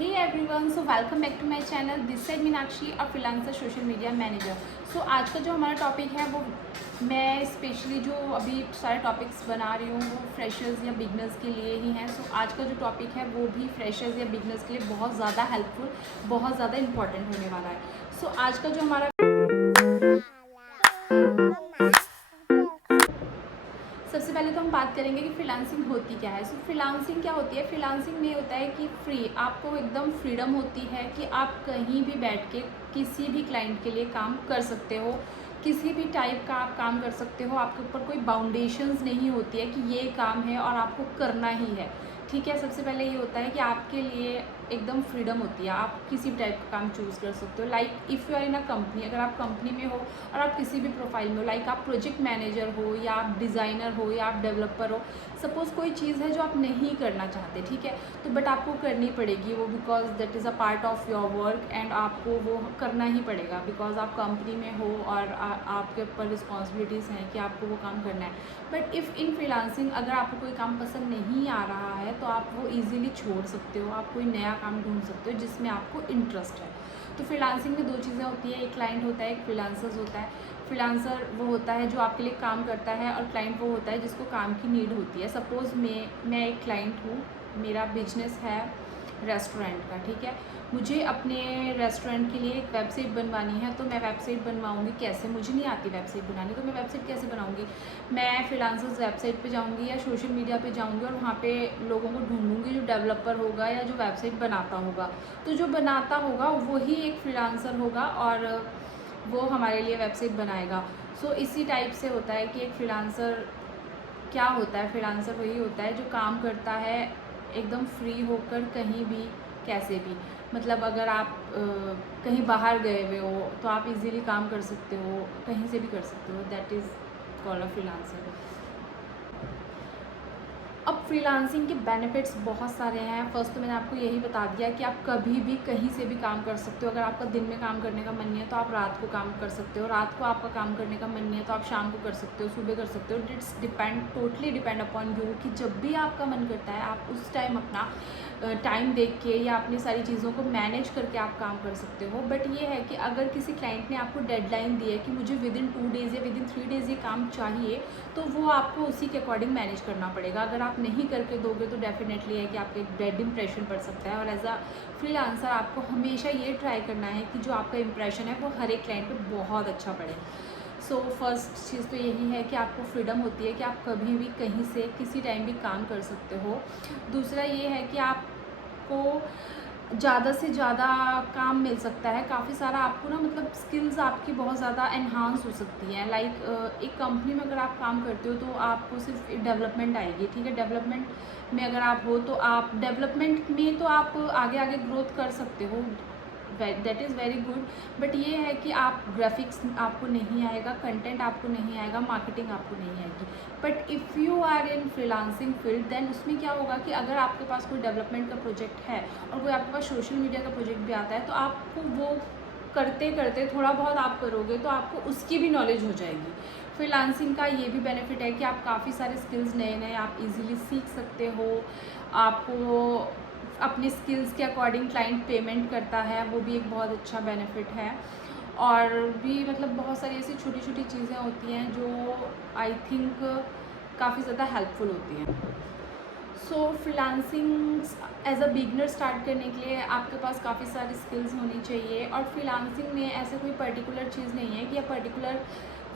Hey everyone, so welcome back to my channel. This side Meenakshi, a freelancer social media manager. So आज का जो हमारा topic है वो मैं स्पेशली जो अभी सारे टॉपिक्स बना रही हूँ वो फ्रेशर्स या बिगनर्स के लिए ही हैं। सो आज का जो टॉपिक है वो भी फ्रेशर्स या बिगनर्स के लिए बहुत ज़्यादा हेल्पफुल, बहुत ज़्यादा इंपॉर्टेंट होने वाला है। सो आज का जो हमारा सबसे पहले तो हम बात करेंगे कि फ्रीलांसिंग होती क्या है। सो फ्रीलांसिंग क्या होती है? फ्रीलांसिंग में होता है कि आपको एकदम फ्रीडम होती है कि आप कहीं भी बैठ के किसी भी क्लाइंट के लिए काम कर सकते हो, किसी भी टाइप का आप काम कर सकते हो। आपके ऊपर कोई बाउंडेशंस नहीं होती है कि ये काम है और आपको करना ही है। ठीक है, सबसे पहले ये होता है कि आपके लिए एकदम फ्रीडम होती है, आप किसी भी टाइप का काम चूज़ कर सकते हो। Like if you are in a company, अगर आप कंपनी में हो और आप किसी भी प्रोफाइल में हो, लाइक आप प्रोजेक्ट मैनेजर हो या आप डिज़ाइनर हो या आप डेवलपर हो, सपोज़ कोई चीज़ है जो आप नहीं करना चाहते, ठीक है, तो बट आपको करनी पड़ेगी वो, because that is a part of your work and आपको वो करना ही पड़ेगा बिकॉज आप कंपनी में हो और आपके ऊपर रिस्पॉन्सिबिलिटीज़ हैं कि आपको वो काम करना है। बट इफ़ इन फ्रीलांसिंग अगर आपको कोई काम पसंद नहीं आ रहा है तो आप वो ईजिली छोड़ सकते हो, आप कोई नया काम ढूंढ सकते हो जिसमें आपको इंटरेस्ट है। तो फ्रीलांसिंग में दो चीज़ें होती है, एक क्लाइंट होता है, एक फ्रीलांसर्स होता है। फ्रीलांसर वो होता है जो आपके लिए काम करता है और क्लाइंट वो होता है जिसको काम की नीड होती है। सपोज़ मैं एक क्लाइंट हूँ, मेरा बिजनेस है रेस्टोरेंट का, ठीक है, मुझे अपने रेस्टोरेंट के लिए एक वेबसाइट बनवानी है, तो मैं वेबसाइट बनवाऊँगी कैसे? मुझे नहीं आती वेबसाइट बनानी, तो मैं वेबसाइट कैसे बनाऊँगी? मैं फ्रीलांसर्स वेबसाइट पे जाऊँगी या सोशल मीडिया पे जाऊँगी और वहाँ पे लोगों को ढूँढूँगी जो डेवलपर होगा या जो वेबसाइट बनाता होगा। तो जो बनाता होगा वही एक फ्रीलांसर होगा और वो हमारे लिए वेबसाइट बनाएगा। सो इसी टाइप से होता है कि एक फ्रीलांसर क्या होता है? फ्रीलांसर वही होता है जो काम करता है एकदम फ्री होकर, कहीं भी, कैसे भी। मतलब अगर आप कहीं बाहर गए हुए हो तो आप इजीली काम कर सकते हो, कहीं से भी कर सकते हो। That is called a freelancer. अब फ्रीलांसिंग के बेनिफिट्स बहुत सारे हैं। फर्स्ट तो मैंने आपको यही बता दिया कि आप कभी भी कहीं से भी काम कर सकते हो। अगर आपका दिन में काम करने का मन नहीं है तो आप रात को काम कर सकते हो, रात को आपका काम करने का मन नहीं है तो आप शाम को कर सकते हो, सुबह कर सकते हो। It's totally depend upon you कि जब भी आपका मन करता है आप उस टाइम अपना टाइम देख के या अपनी सारी चीज़ों को मैनेज करके आप काम कर सकते हो। बट ये है कि अगर किसी क्लाइंट ने आपको डेडलाइन दी है कि मुझे विदिन 2 डेज़ या विदिन 3 डेज़ ये काम चाहिए, तो वो आपको उसी के अकॉर्डिंग मैनेज करना पड़ेगा। अगर आप नहीं करके दोगे तो डेफिनेटली है कि आपका एक बैड इंप्रेशन पड़ सकता है। और एज अ फ्रीलांसर आपको हमेशा ये ट्राई करना है कि जो आपका इंप्रेशन है वो हर एक क्लाइंट पे बहुत अच्छा पड़े। सो फर्स्ट चीज़ तो यही है कि आपको फ्रीडम होती है कि आप कभी भी कहीं से किसी टाइम भी काम कर सकते हो। दूसरा ये है कि आपको ज़्यादा से ज़्यादा काम मिल सकता है, काफ़ी सारा आपको ना, मतलब स्किल्स आपकी बहुत ज़्यादा एनहांस हो सकती हैं। लाइक एक कंपनी में अगर आप काम करते हो तो आपको सिर्फ डेवलपमेंट आएगी, ठीक है, डेवलपमेंट में अगर आप हो तो आप डेवलपमेंट में तो आप आगे आगे ग्रोथ कर सकते हो, that is very good. But ये है कि आप ग्राफिक्स आपको नहीं आएगा, कंटेंट आपको नहीं आएगा, मार्केटिंग आपको नहीं आएगी। But if you are in freelancing field then उसमें क्या होगा कि अगर आपके पास कोई डेवलपमेंट का प्रोजेक्ट है और कोई आपके पास सोशल मीडिया का प्रोजेक्ट भी आता है तो आपको वो करते करते थोड़ा बहुत आप करोगे तो आपको उसकी भी नॉलेज हो जाएगी। फ्रीलांसिंग का ये भी बेनिफिट है कि आप काफ़ी सारे स्किल्स नए नए आप इजीली सीख सकते हो। आपको अपने स्किल्स के अकॉर्डिंग क्लाइंट पेमेंट करता है, वो भी एक बहुत अच्छा बेनिफिट है। और भी मतलब बहुत सारी ऐसी छोटी छोटी चीज़ें होती हैं जो आई थिंक काफ़ी ज़्यादा हेल्पफुल होती हैं। So freelancing as a beginner start करने के लिए आपके पास काफ़ी सारी स्किल्स होनी चाहिए। और फ्रीलांसिंग में ऐसे कोई पर्टिकुलर चीज़ नहीं है कि या पर्टिकुलर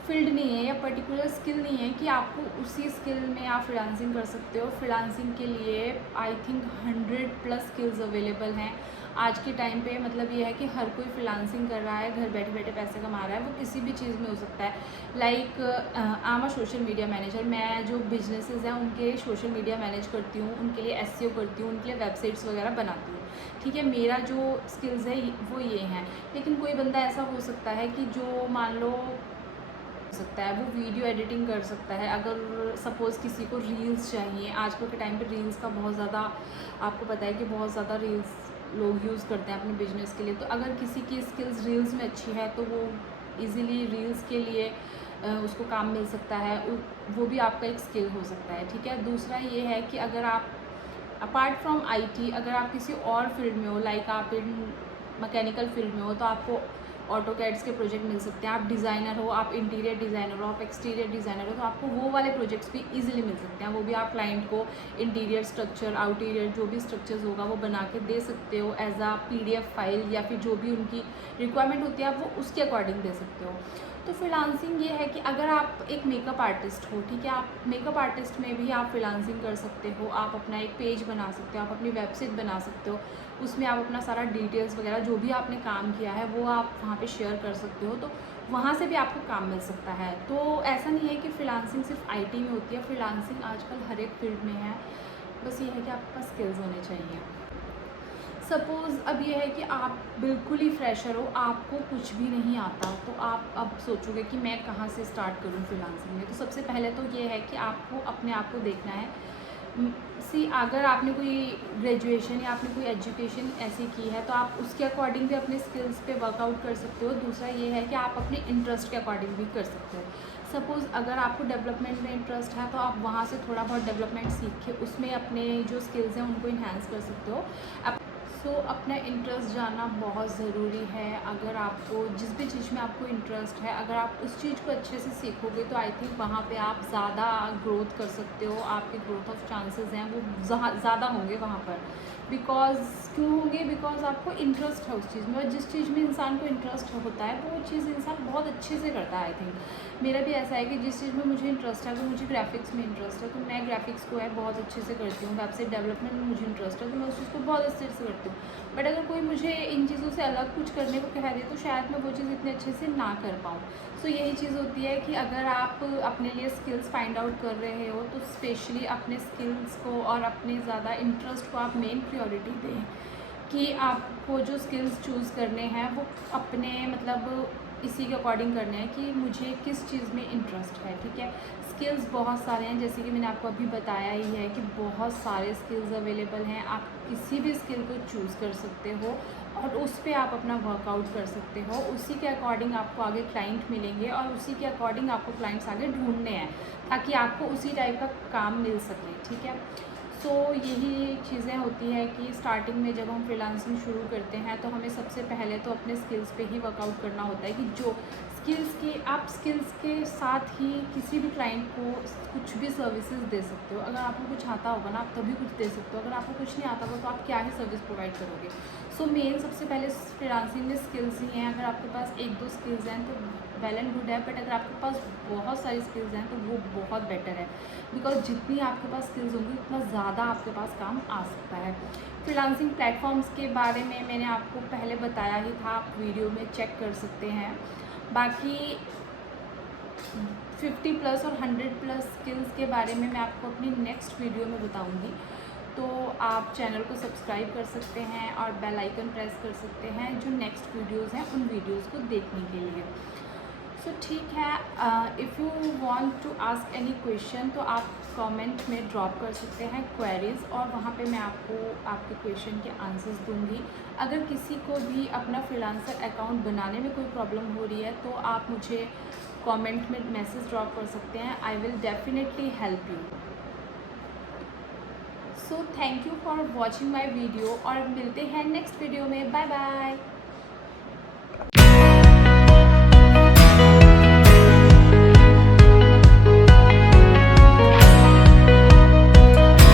फील्ड नहीं है या पर्टिकुलर स्किल नहीं है कि आपको उसी स्किल में आप फ्रीलांसिंग कर सकते हो। फ्रीलांसिंग के लिए आई थिंक 100+ स्किल्स अवेलेबल हैं आज के टाइम पे। मतलब ये है कि हर कोई फ्रीलांसिंग कर रहा है, घर बैठे बैठे पैसे कमा रहा है, वो किसी भी चीज़ में हो सकता है। Like I am a social media manager, मैं जो बिजनेसेस हैं उनके सोशल मीडिया मैनेज करती हूँ, उनके लिए एसईओ करती हूँ, उनके लिए वेबसाइट्स वगैरह बनाती हूँ, ठीक है। मेरा जो स्किल्स है वो ये हैं। लेकिन कोई बंदा ऐसा हो सकता है कि जो मान लो सकता है वो वीडियो एडिटिंग कर सकता है। अगर सपोज़ किसी को रील्स चाहिए, आजकल के टाइम पे रील्स का बहुत ज़्यादा, आपको पता है कि बहुत ज़्यादा रील्स लोग यूज़ करते हैं अपने बिजनेस के लिए। तो अगर किसी की स्किल्स रील्स में अच्छी है तो वो इजीली रील्स के लिए उसको काम मिल सकता है, वो भी आपका एक स्किल हो सकता है, ठीक है। दूसरा ये है कि अगर आप अपार्ट फ्रॉम आईटी, अगर आप किसी और फील्ड में हो, लाइक आप इन मैकेनिकल फील्ड में हो, तो आपको ऑटोकैड्स के प्रोजेक्ट मिल सकते हैं। आप डिज़ाइनर हो, आप इंटीरियर डिज़ाइनर हो, आप एक्सटीरियर डिज़ाइनर हो, तो आपको वो वाले प्रोजेक्ट्स भी इजीली मिल सकते हैं। वो भी आप क्लाइंट को इंटीरियर स्ट्रक्चर, आउटीरियर जो भी स्ट्रक्चर्स होगा वो बना के दे सकते हो एज आ PDF फाइल, या फिर जो भी उनकी रिक्वायरमेंट होती है आप वो उसके अकॉर्डिंग दे सकते हो। तो फ्रीलांसिंग ये है कि अगर आप एक मेकअप आर्टिस्ट हो, ठीक है, आप मेकअप आर्टिस्ट में भी आप फ्रीलांसिंग कर सकते हो। आप अपना एक पेज बना सकते हो, आप अपनी वेबसाइट बना सकते हो, उसमें आप अपना सारा डिटेल्स वगैरह जो भी आपने काम किया है वो आप वहाँ पे शेयर कर सकते हो, तो वहाँ से भी आपको काम मिल सकता है। तो ऐसा नहीं है कि फ्रीलांसिंग सिर्फ IT में होती है, फ्रीलांसिंग आजकल हर एक फील्ड में है। बस ये है कि आपके पास स्किल्स होने चाहिए। सपोज़ अब ये है कि आप बिल्कुल ही फ्रेशर हो, आपको कुछ भी नहीं आता, तो आप अब सोचोगे कि मैं कहाँ से स्टार्ट करूँ फ्रीलांसिंग में। तो सबसे पहले तो ये है कि आपको अपने आप को देखना है। अगर आपने कोई ग्रेजुएशन या आपने कोई एजुकेशन ऐसी की है तो आप उसके अकॉर्डिंग भी अपने स्किल्स पे वर्कआउट कर सकते हो। दूसरा ये है कि आप अपने इंटरेस्ट के अकॉर्डिंग भी कर सकते हो। सपोज़ अगर आपको डेवलपमेंट में इंटरेस्ट है तो आप वहाँ से थोड़ा बहुत डेवलपमेंट सीख के उसमें अपने जो स्किल्स हैं उनको इन्हांस कर सकते हो। अपना इंटरेस्ट जानना बहुत ज़रूरी है। अगर आपको जिस भी चीज़ में आपको इंटरेस्ट है, अगर आप उस चीज़ को अच्छे से सीखोगे तो आई थिंक वहाँ पे आप ज़्यादा ग्रोथ कर सकते हो। आपके ग्रोथ ऑफ चांसेस हैं वो ज़्यादा होंगे वहाँ पर। क्यों होंगे? बिकॉज आपको इंटरेस्ट है उस चीज़ में, और जिस चीज़ में इंसान को इंटरेस्ट होता है वो चीज़ इंसान बहुत अच्छे से करता है। आई थिंक मेरा भी ऐसा है कि जिस चीज़ में मुझे इंटरेस्ट है, तो मुझे ग्राफिक्स में इंटरेस्ट है तो मैं ग्राफिक्स को है बहुत अच्छे से करती हूँ। वेबसाइट डेवलपमेंट में मुझे इंटरेस्ट है तो मैं उस चीज़ को बहुत अच्छे से करती हूँ। बट अगर कोई मुझे इन चीज़ों से अलग कुछ करने को कह दे तो शायद मैं वो चीज़ इतने अच्छे से ना कर पाऊँ। सो यही चीज़ होती है कि अगर आप अपने लिए स्किल्स फाइंड आउट कर रहे हो तो स्पेशली अपने स्किल्स को और अपने ज़्यादा इंटरेस्ट को आप मेन प्रायोरिटी दें, कि आपको जो स्किल्स चूज़ करने हैं वो अपने मतलब इसी के अकॉर्डिंग करने हैं कि मुझे किस चीज़ में इंटरेस्ट है। ठीक है, स्किल्स बहुत सारे हैं, जैसे कि मैंने आपको अभी बताया ही है कि बहुत सारे स्किल्स अवेलेबल हैं। आप किसी भी स्किल को चूज़ कर सकते हो और उस पर आप अपना वर्कआउट कर सकते हो। उसी के अकॉर्डिंग आपको आगे क्लाइंट मिलेंगे और उसी के अकॉर्डिंग आपको क्लाइंट्स आगे ढूंढने हैं ताकि आपको उसी टाइप का काम मिल सके। ठीक है, तो यही चीज़ें होती है कि स्टार्टिंग में जब हम फ्रीलांसिंग शुरू करते हैं तो हमें सबसे पहले तो अपने स्किल्स पे ही वर्कआउट करना होता है कि जो आप स्किल्स के साथ ही किसी भी क्लाइंट को कुछ भी सर्विसेज दे सकते हो। अगर आपको कुछ आता होगा ना आप तभी कुछ दे सकते हो, अगर आपको कुछ नहीं आता होगा तो आप क्या ही सर्विस प्रोवाइड करोगे। सो मेन सबसे पहले फ्रीलांसिंग में स्किल्स ही हैं। अगर आपके पास 1-2 स्किल्स हैं तो वेल एंड गुड है, बट अगर आपके पास बहुत सारी स्किल्स हैं तो वो बहुत बेटर है। बिकॉज जितनी आपके पास स्किल्स होंगी उतना ज़्यादा आपके पास काम आ सकता है। फ्रीलांसिंग प्लेटफॉर्म्स के बारे में मैंने आपको पहले बताया ही था, आप वीडियो में चेक कर सकते हैं। बाकी 50+ और 100+ स्किल्स के बारे में मैं आपको अपनी नेक्स्ट वीडियो में बताऊंगी। तो आप चैनल को सब्सक्राइब कर सकते हैं और बेल आइकन प्रेस कर सकते हैं जो नेक्स्ट वीडियोस हैं उन वीडियोस को देखने के लिए। सो ठीक है, if you want to ask any question तो आप कमेंट में ड्रॉप कर सकते हैं क्वेरीज़, और वहाँ पे मैं आपको आपके क्वेश्चन के आंसर्स दूंगी। अगर किसी को भी अपना फ्रीलांसर अकाउंट बनाने में कोई प्रॉब्लम हो रही है तो आप मुझे कमेंट में मैसेज ड्रॉप कर सकते हैं। I will definitely help you. So thank you for watching my video और मिलते हैं नेक्स्ट वीडियो में। Bye bye.